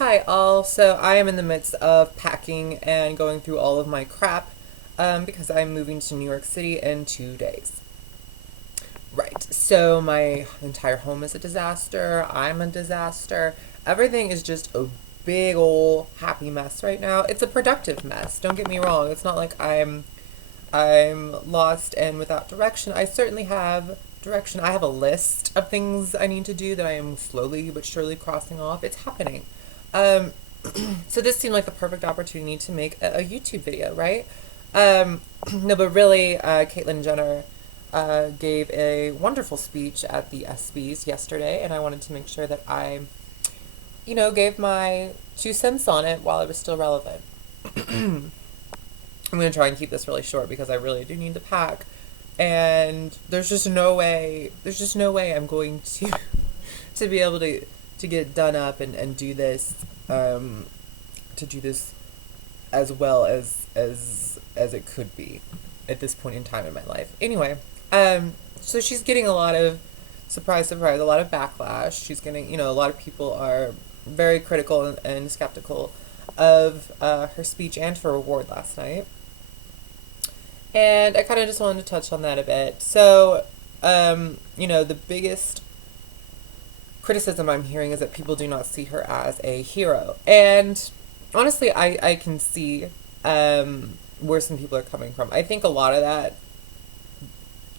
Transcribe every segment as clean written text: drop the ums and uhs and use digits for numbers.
Hi all. So I am in the midst of packing and going through all of my crap because I'm moving to New York City in 2 days. Right. So my entire home is a disaster. I'm a disaster. Everything is just a big old happy mess right now. It's a productive mess. Don't get me wrong. It's not like I'm lost and without direction. I certainly have direction. I have a list of things I need to do that I am slowly but surely crossing off. It's happening. Um, so this seemed like the perfect opportunity to make a YouTube video, right? No, but really, Caitlyn Jenner gave a wonderful speech at the ESPYs yesterday, and I wanted to make sure that I, gave my 2 cents on it while it was still relevant. I'm going to try and keep this really short because I really do need to pack. And there's just no way I'm going to to be able to get done up and do this to do this as well as it could be at this point in time in my life. Anyway, so she's getting a lot of surprise, a lot of backlash. She's getting, a lot of people are very critical and skeptical of her speech and her award last night. And I kind of just wanted to touch on that a bit. So, the biggest criticism I'm hearing is that people do not see her as a hero. And honestly, I can see where some people are coming from. I think a lot of that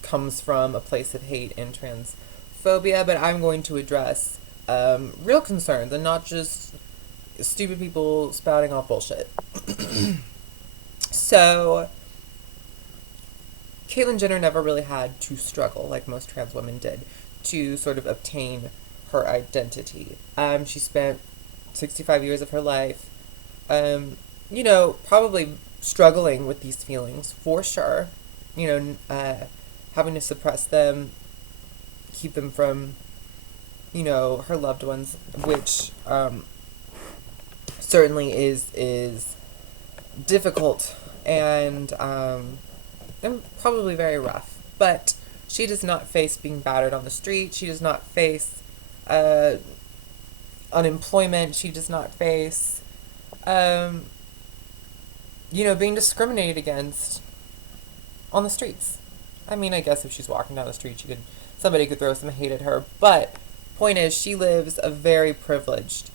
comes from a place of hate and transphobia, but I'm going to address real concerns and not just stupid people spouting off bullshit. So, Caitlyn Jenner never really had to struggle like most trans women did to sort of obtain her identity. She spent 65 years of her life, probably struggling with these feelings for sure. Having to suppress them, keep them from, her loved ones, which certainly is difficult and probably very rough. But she does not face being battered on the street. She does not face unemployment. She does not face, being discriminated against on the streets. I mean, I guess if she's walking down the street, somebody could throw some hate at her. But point is, she lives a very privileged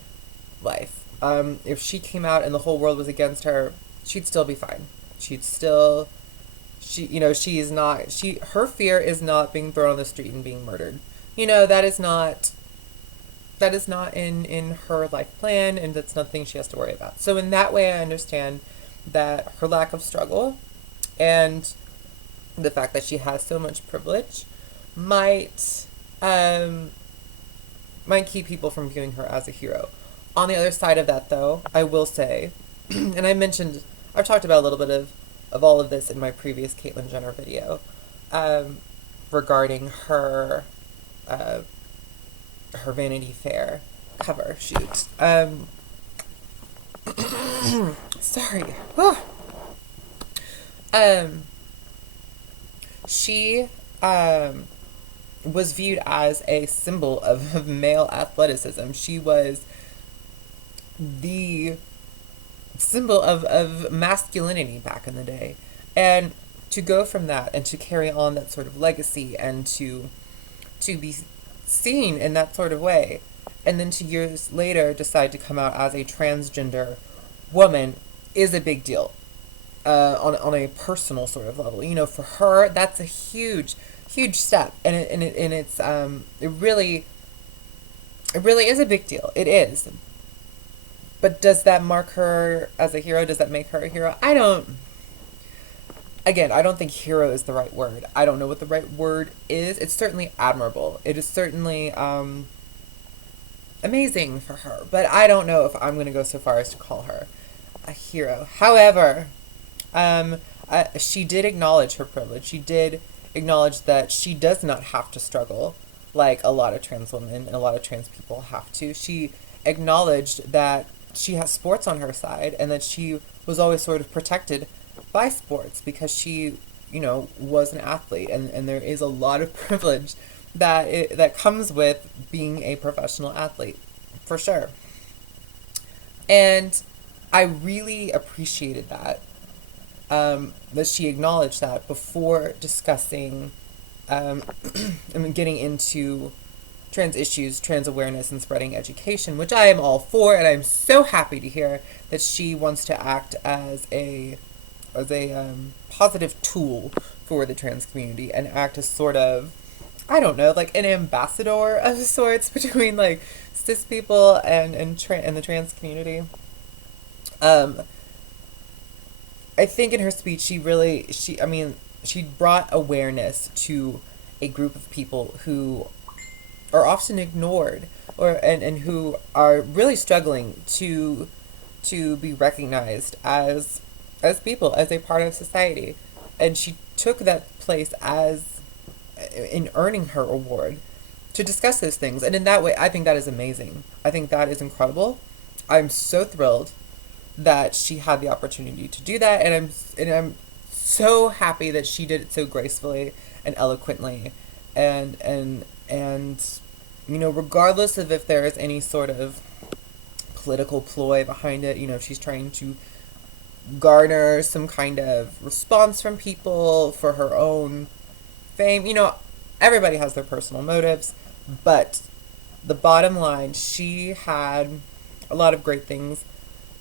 life. If she came out and the whole world was against her, she'd still be fine. She is not, her fear is not being thrown on the street and being murdered. That is not in her life plan, and that's nothing she has to worry about. So in that way, I understand that her lack of struggle and the fact that she has so much privilege might keep people from viewing her as a hero. On the other side of that, though, I will say, and I've talked about a little bit of all of this in my previous Caitlyn Jenner video, regarding her Vanity Fair cover shoot. Sorry. She was viewed as a symbol of male athleticism. She was the symbol of masculinity back in the day. And to go from that and to carry on that sort of legacy and to be seen in that sort of way, and then 2 years later decide to come out as a transgender woman is a big deal on a personal sort of level. For her, that's a huge step, and it really is a big deal. It is. But does that mark her as a hero? Does that make her a hero? I don't think hero is the right word. I don't know what the right word is. It's certainly admirable. It is certainly amazing for her. But I don't know if I'm going to go so far as to call her a hero. However, she did acknowledge her privilege. She did acknowledge that she does not have to struggle like a lot of trans women and a lot of trans people have to. She acknowledged that she has sports on her side and that she was always sort of protected by sports because she, was an athlete, and there is a lot of privilege that comes with being a professional athlete, for sure. And I really appreciated that, that she acknowledged that before discussing, um, I mean, getting into trans issues, trans awareness, and spreading education, which I am all for, and I'm so happy to hear that she wants to act as a positive tool for the trans community and act as sort of, I don't know, like an ambassador of sorts between like cis people and the trans community. Um, I think in her speech she brought awareness to a group of people who are often ignored and who are really struggling to be recognized as people, as a part of society. And she took that place as in earning her award to discuss those things. And in that way, I think that is amazing. I think that is incredible. I'm so thrilled that she had the opportunity to do that, and I'm so happy that she did it so gracefully and eloquently, and regardless of if there is any sort of political ploy behind it, if she's trying to garner some kind of response from people for her own fame, everybody has their personal motives, but the bottom line, she had a lot of great things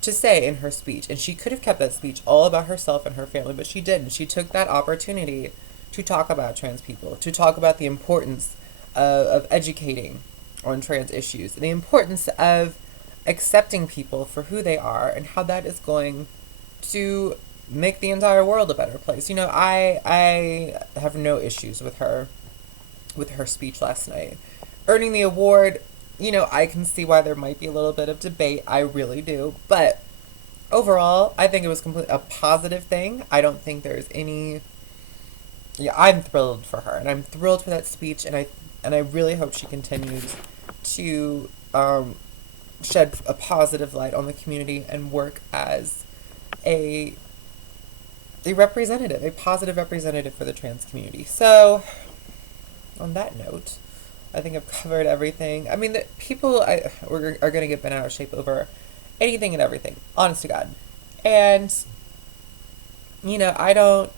to say in her speech. And she could have kept that speech all about herself and her family, but she didn't. She took that opportunity to talk about trans people, to talk about the importance of educating on trans issues, the importance of accepting people for who they are, and how that is going to make the entire world a better place. I have no issues with her speech last night. Earning the award, I can see why there might be a little bit of debate. I really do. But overall, I think it was a positive thing. I don't think there's any. Yeah, I'm thrilled for her, and I'm thrilled for that speech, and I really hope she continues to shed a positive light on the community and work as a a representative, a positive representative for the trans community. So, on that note, I think I've covered everything. I mean, the people are going to get bent out of shape over anything and everything, honest to God. And, I don't,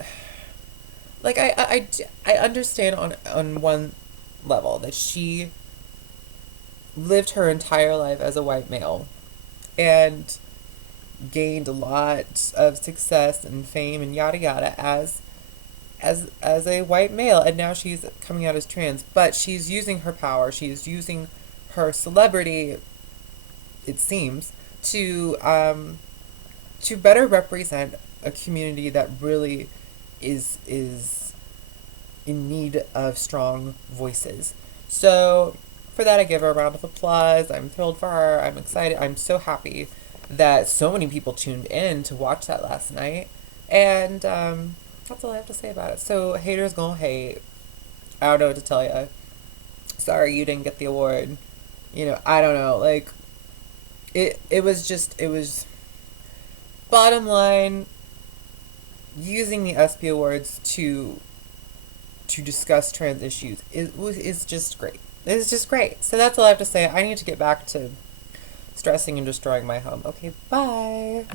like, I understand on one level that she lived her entire life as a white male and gained a lot of success and fame and yada yada as a white male, and now she's coming out as trans, but she's using her power, she's using her celebrity, it seems, to better represent a community that really is in need of strong voices. So for that, I give her a round of applause. I'm thrilled for her. I'm excited. I'm so happy that so many people tuned in to watch that last night. And that's all I have to say about it. So haters gonna hate. I don't know what to tell you. Sorry you didn't get the award. I don't know. Like, it was bottom line, using the ESPY Awards to discuss trans issues is just great. It's just great. So that's all I have to say. I need to get back to stressing and destroying my home. Okay, bye.